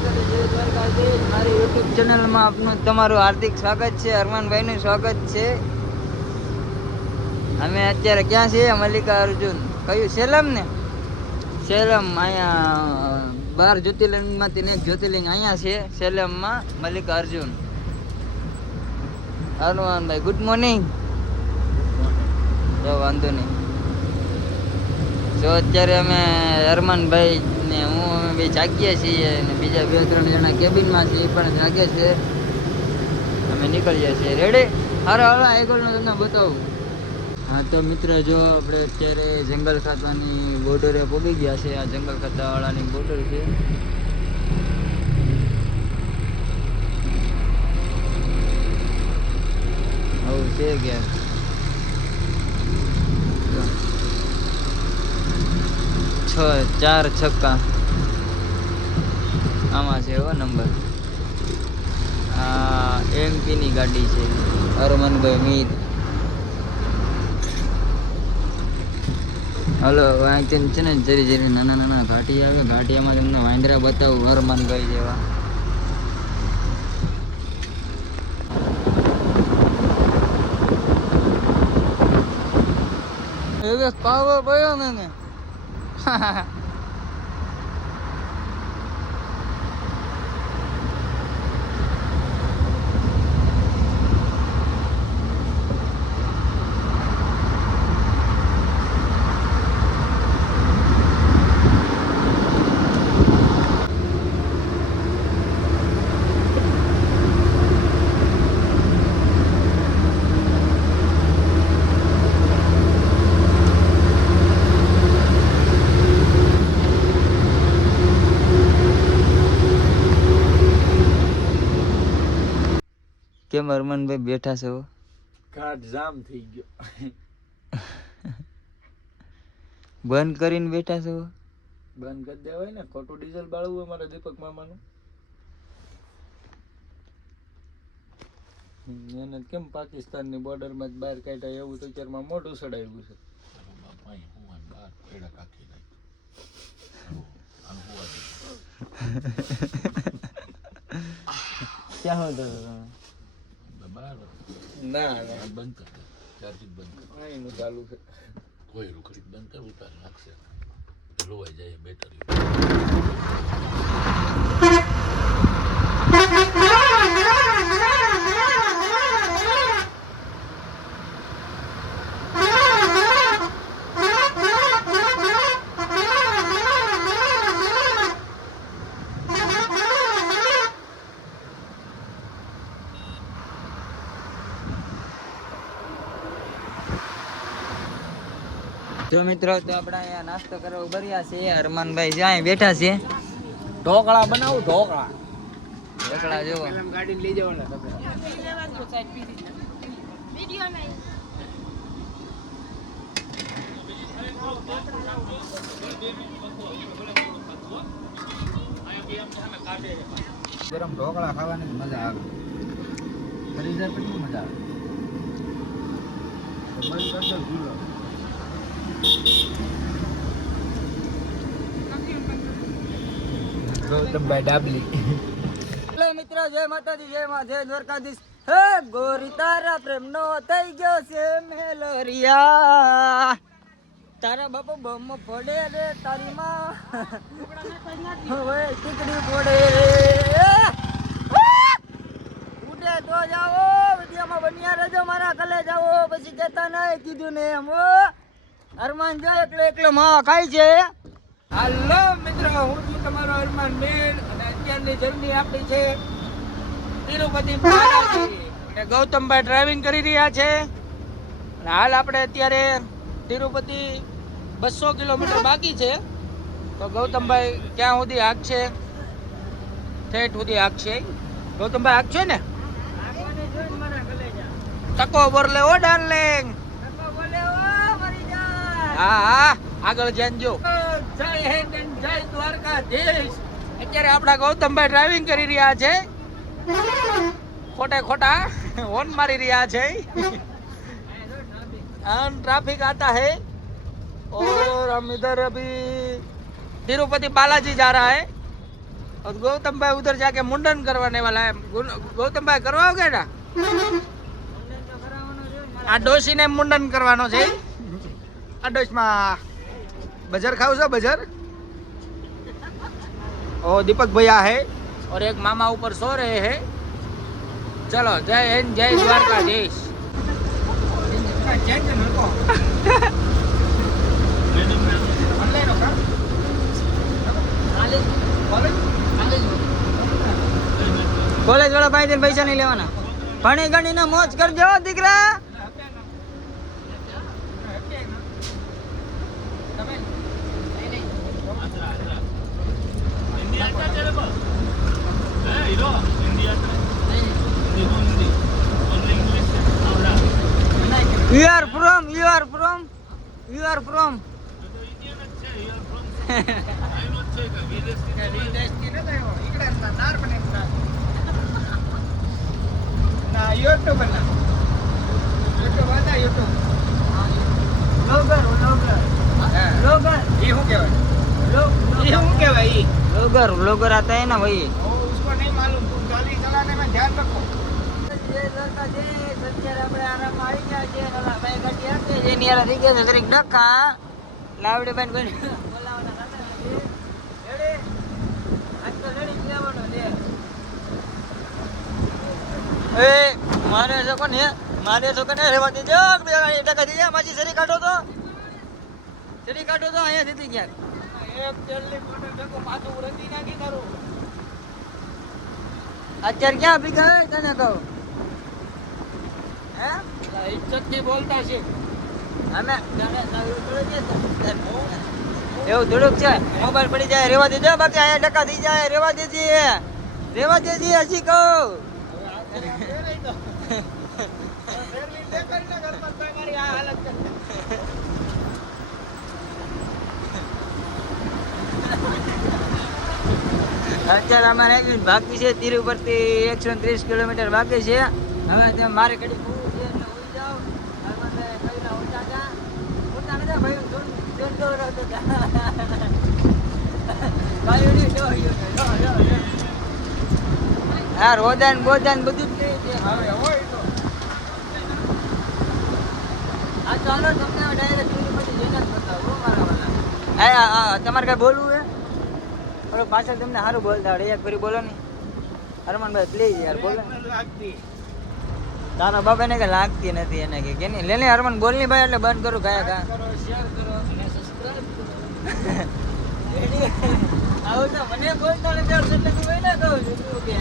માતાજી, જય દ્વારકાધીશ. મારી યુટ્યુબ ચેનલમાં આપનું તમારું હાર્દિક સ્વાગત છે. અરમાનભાઈનું સ્વાગત છે. અમે અત્યારે ક્યાં છીએ? મલ્લિકાર્જુન કયું? સેલમ ને? સેલમ. અહીંયા 12 જ્યોતિર્લિંગમાંથી એક જ્યોતિર્લિંગ અહીંયા છે સેલમમાં, મલ્લિકાર્જુન. Armanbhai good morning. તો વાંધો નહીં. જો અત્યારે અમે અરમાનભાઈ ને હું અમે બે જાગીએ છીએ અને બીજા 2-3 જણા કેબિનમાં છે, એ પણ જાગે છે. અમે નીકળીએ છીએ. રેડી? હારો હાલો આગળનો તમને બતાવું. હા તો મિત્ર, જો આપણે અત્યારે જંગલ ખાતાની બોર્ડરે પહોંચી ગયા છે. આ જંગલ ખાતાવાળાની બોર્ડર છે. આવું છે ક્યાં 4 છક્કા આમાં છે એવો નંબર. આ એમપીની ગાડી છે. અરમાનભાઈ મીર. હલો, અહીંથી છે ને જરી જરી નાના નાના ઘાટી આવે. ઘાટીયામાં તમને વાંદરા બતાવું અરમાનભાઈ જેવા. હવે પાવો પડ્યો ને કેમ અરમાનભાઈ બેઠા છો? ઘાટ જામ થઈ ગયો. બંધ કરીને બેઠા છો? બંધ કરી દેવાય ને, ખોટું ડીઝલ બાળવું અમારે દીપક મામાનું. એને કેમ પાકિસ્તાનની બોર્ડરમાં જ બહાર કાઢ્યા એવું તો અત્યારમાં મોઢું સડાવ્યું છે. ક્યાં હતો? ના બંધ કર દે, ચાર્જિંગ બંધ કર. એનું ચાલુ છે. કોઈ રોકડી બંધ કરવું તારે લાગશે, લોવાઈ જાય બેટરી. જો મિત્રો, તો આપણે અહીંયા નાસ્તો કરવા ઉભર્યા છે. અરમાનભાઈ જ્યાં બેઠા છે. ઢોકળા બનાવું, ઢોકળા. ઢોકળા જો ગાડીને લઈ જવાના. ગરમ ઢોકળા ખાવાની મજા આવે. કરી જાય પછી મજા આવે. બંધ કરતો ભૂલો. ગૌતમભાઈ ડાબલી. હેલો મિત્રો, જય માતાજી, જય મા, જય દ્વારકાધીશ. હે ગોરી, તારા પ્રેમનો થઈ ગયો છે મેલોરિયા. તારા બાપા બમ પડે રે તારી માં હવે ટીકડી પડે. ઉડે તો જાઓ, વિડીયોમાં બન્યા રહેજો. મારા કલે જાઓ પછી કહેતા નહીં કીધું ને એમ. અરમાન જો એકલો માં ખાય છે. હાલો મિત્રો, હું છું તમારો અરમાન મેર અને અત્યારની જર્ની આપણી છે તિરુપતિ બાલાજી. અને ગૌતમભાઈ ડ્રાઇવિંગ કરી રહ્યા છે. અને હાલ આપણે અત્યારે તિરુપતિ 200 કિલોમીટર બાકી છે. તો ગૌતમભાઈ ક્યાં સુધી હાંકશે? ઠેઠ સુધી હાંકશે. ગૌતમભાઈ હાંકશે ને? તકો બોરલે ઓ ડાર્લિંગ. હા હા, આગળ જાણજો. જય હિન્દ અને જય દ્વારકાધીશ. અત્યારે આપણા ગૌતમભાઈ ડ્રાઇવિંગ કરી રહ્યા છે. ખોટા હોર્ન મારી રહ્યા છે. ट्रैफिक आता है और हम इधर अभी तिरुपति बालाजी जा रहा है. और गौतम भाई उधर जाके मुंडन करवाने वाला है। गौतम भाई करवाओगे ना? આ ડોશીને મુંડન કરવાનો છે। આ ડોશમાં बजर खाओ सा बजर। और दीपक भैया है और एक मामा ऊपर सो रहे हैं। चलो जय हिंद जय द्वारकाधीश। કોલેજ વાળા ભાઈ પૈસા નહીં લેવાના ભણી ગણીને મોજ કરજો દીકરા। You are from व्लॉगर आता है ना वही। उसको नहीं मालूम, तुम गाड़ी चलाने में ध्यान रखो। મારે છો કોને રેવા દેજો ટકા દીધા માછી સરી કાઢો તો અહીંયા જીતી ગયા। એક જલ્દી ફોટો દેખો પાછું રંગી નાખી કરું। અત્યારે ક્યાં ભીખા હે તને કહું હે ઇજ્જત થી બોલતા છે અમે એવું થોડુંક છે મોબાઈલ પડી જાય રેવા દેજો બાકી અહીંયા ટકા થઈ જાય રેવા દેજે હજી કહું। અત્યારે અમારે બાકી છે તિરુપતિ 130 કિલોમીટર બાકી છે। હવે ત્યાં મારે ઘડી પૂરું છે એટલે ઉઈ જાવ હા રોદાન બોદાન બધું જ છે। હા ચાલો તમને ડાયરેક્ટ તિરુપતિ જઈને જ બતાવો મારા વાલા। હા તમારે કઈ બોલવું હે? અરે પાછળ તમને સારું બોલતા આવડે એક ફરી બોલો ને હરમાનભાઈ પ્લીઝ યાર બોલો। તારા બાપાને કે લાગતી નથી એને કે નહીં લે હરમાન બોલ ની ભાઈ એટલે બંધ કરું ગયા કા શેર કરો અને સબસ્ક્રાઇબ કરો। આવું તો મને બોલતા નથી એટલે તું એને કહું છું કે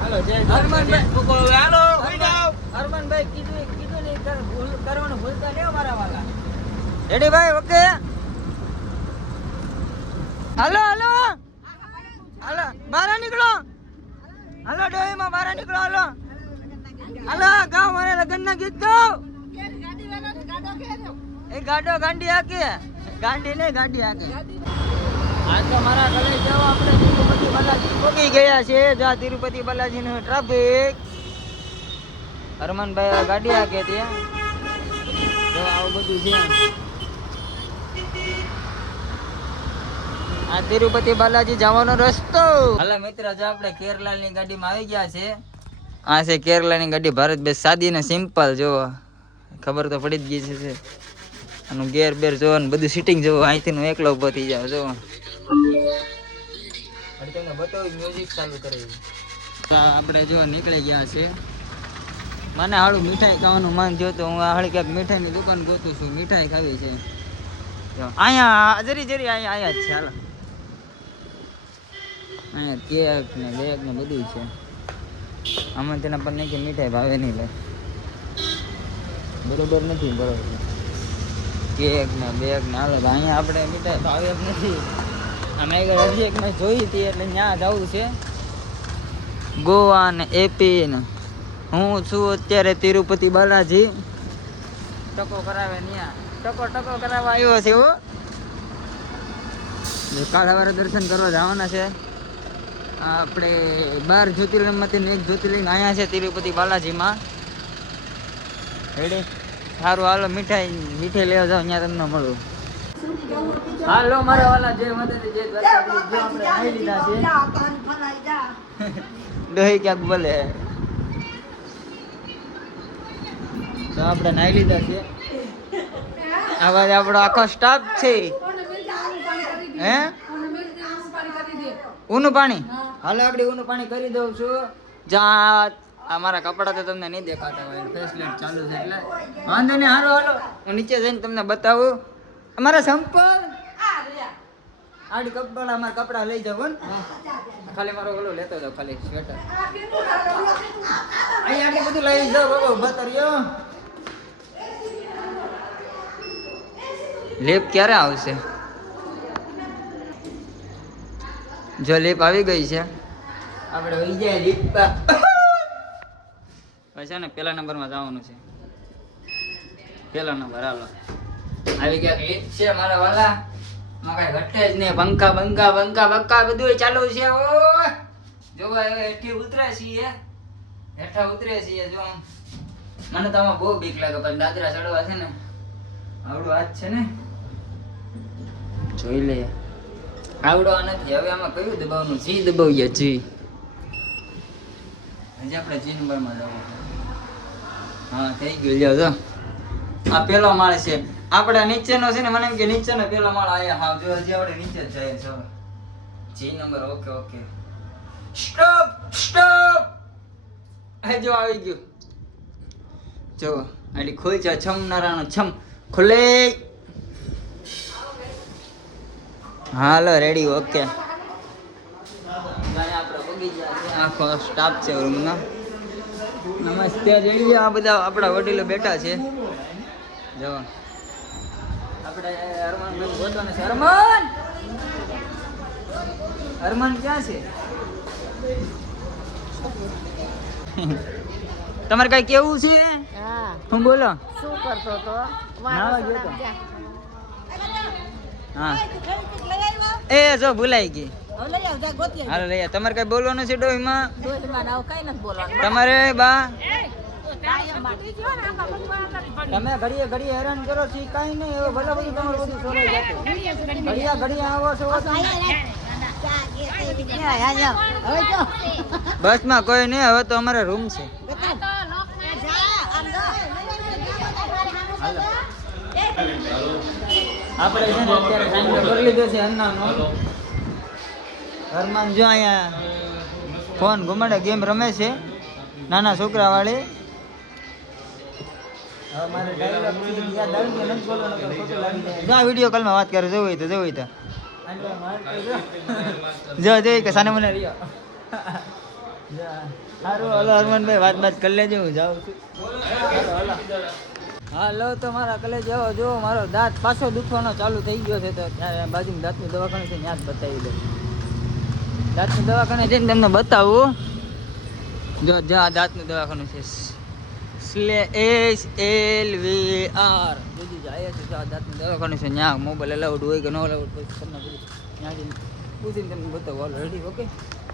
હાલો જય હરમાનભાઈ લોકો હાલો હોઈ જાવ। હરમાનભાઈ કીધું નહીં કરવાનું ભૂલતા નહીં મારા વાલા। રેડી ભાઈ ઓકે હાલો બહાર નીકળો હાલો ડોહીમાં બહાર નીકળો હાલો ગાવ મારે લગ્ન ના ગીત ગાઓ। એ ગાડો ગાંડી હાકે ગાંડી નહીં ગાડી હાકે। આ તો મારા ઘરે જાવ આપણે તિરુપતિ બાલાજી પહોંચી ગયા છે। જ્યાં તિરુપતિ બાલાજી નું ટ્રાફિક હરમાનભાઈ ગાડી હાકે ત્યાં જો આવું બધું છે। આ તિરુપતિ બાલાજી જવાનો રસ્તો। હાલો મિત્ર જો આપણે કેરલાલ ની ગાડીમાં આવી ગયા છે। આ છે કેરલા ની ગાડી ભારત બેસ સાદી ને સિમ્પલ જો ખબર તો પડી જ ગઈ છે। આનું ગેર બેર જો ને બધું સીટિંગ જો અહીંથી નું એકલો ઉભો થઈ જાવ જો તમને બતાવું મ્યુઝિક ચાલુ કરી। આપણે જો નીકળી ગયા છે। મને હાળું મીઠાઈ ખાવાનું મન થયું તો હું હાળી ક્યાંક મીઠાઈની દુકાન ગોતું છું। મીઠાઈ ખાવી છે અહીંયા જરી અહીંયા જ છે। હાલો અહીંયા કેક ને બેગ ને બધું છે। આમાં તેના પર નહીં કે મીઠાઈ ભાવે નહીં લે બરોબર નથી બરોબર કેક ને બેગ ને હાલો અહીંયા આપણે મીઠાઈ ભાવે જ નથી। અમે હજી એક મેં જોઈ હતી એટલે ત્યાં જવું છે ગોવા ને એપી ને। હું છું અત્યારે તિરુપતિ બાલાજી ટકો કરાવે ત્યાં ટકો કરાવવા આવ્યો છે હું કાળાવાળા દર્શન કરવા જવાના છે। આપણે 12 જ્યોતિર્લિંગમાંથી એક જ્યોતિર્લિંગ અહીંયા છે તિરુપતિ બાલાજીમાં। રેડી સારું હાલો મીઠાઈ લેવા જાઓ અહીંયા તમને મળું। હાલો મારા વાલા જય માતાજી જય દ્વારકાધીશ. જો આપણે નાઈ લીધા છે. ડોહી ક્યાંક બોલે. તો આપણે નાઈ લીધા છે. આવા આપણો આખો સ્ટાફ છે. હે ઊનું પાણી હાલો આપણે ઊનું પાણી કરી દઉં છું. જ્યાં અમારા કપડા તો તમને નહીં દેખાતા હોય ફેસલેટ ચાલુ છે એટલે વાંધો નહીં. હાલો હાલો હું નીચે જઈને તમને બતાવું. અમારા સંપલ આડી કપડા અમારા કપડા લઈ જાવ ને ખાલી મારો ઓલો લેતો જાવ ખાલી સ્વેટર અહીં આટલું બધું લઈ જાવ બાબા ઉભા તર્યો. લેપ ક્યારે આવશે? જો લેપ આવી ગઈ છે આપણે વહી જાય લીપ પછી ને પેલા નંબરમાં જવાનું છે. પેલા નંબર હાલો આવી ગયા. લીપ છે મારા વાલા માં કઈ ઘટે જ નહીં. પંખા બંકા બંકા બક્કા બધું ચાલુ છે. ઓ જોવા હેઠી ઉતરે છીએ હેઠા ઉતરે છીએ. જો મને તો આમાં બહુ બીક લાગે પણ દાદરા ચડવા છે ને આવડો હાથ છે ને જોઈ લે આવડો નથી. હવે આમાં કયું દબાવવાનું? જી દબાવીએ જી. હજી આપણે જી નંબરમાં જવું. હા થઈ ગયું. લ્યો જો આ પેલો માળ છે આપણે નીચેનો છે ને. મને એમ કે નીચેનો પેલો માળ આયા. હા જો હજી આપણે નીચે જ જાય છે. જી number okay okay. Stop stop. આ જો આવી ગયું. જો આડી ખોલ છે છમ નારાનો છમ ખુલે. હાલો રેડી ઓકે. આપણે બગીચા છે આખો સ્ટાફ છે રૂમનો. નમસ્તે રેડી. આ બધા આપણા વડીલો બેઠા છે. જો આપણે અરમાનભાઈ ગોતવાના છે. અરમાન ક્યાં છે? તમારે કઈ કેવું છે? હું બોલો. શું કરતો તો? નાવા ગયો તો. હા એ જો ભૂલાઈ ગઈ. હાલો લઈ આવ. તમારે કઈ બોલવાનું છે ડોહીમાં? તમારે બા તમે ઘડીએ ઘડીએ હેરાન કરો છો કઈ નહીં. હવે ભલે બધું તમારું બધું સોરાઈ જતું. ઘડિયા ઘડિયા આવો છો બસમાં કોઈ નહીં. હવે તો અમારે રૂમ છે. આપણે છે ને અત્યારે સાંજનો કરી લીધો છે અન્નાનો. ઘરમાં જો અહીંયા ફોન ઘુમાડે ગેમ રમે છે નાના છોકરા વાળી. હવે મારે ડાયલોગ યાદ આવી ગયો નથી બોલવાનો તો ખોટું લાગી જાય. જો આ વિડીયો કોલમાં વાત કરે જોઈ તો જો જોઈ કે સાને મને રહ્યો. સારું હલો હરમનભાઈ વાત બાત કરી લેજો. હું જાઉં છું. હાલો તો મારા કલેજ આવો. જો મારો દાંત પાછો દુખવાનો ચાલુ થઈ ગયો છે તો ત્યારે બાજુમાં દાંતનું દવાખાનું છે ત્યાં જ બતાવી દઉં. દાંતનું દવાખાને જઈને તમને બતાવું. જો જ્યાં દાંતનું દવાખાનું છે SLVR બીજું જાય છે. જો આ દાંતનું દવાખાનું છે ત્યાં મોબાઈલ અલાઉડ હોય કે ન અલાઉડ હોય ત્યાં જઈને પૂછીને તમને બતાવું. હાલો રેડી ઓકે.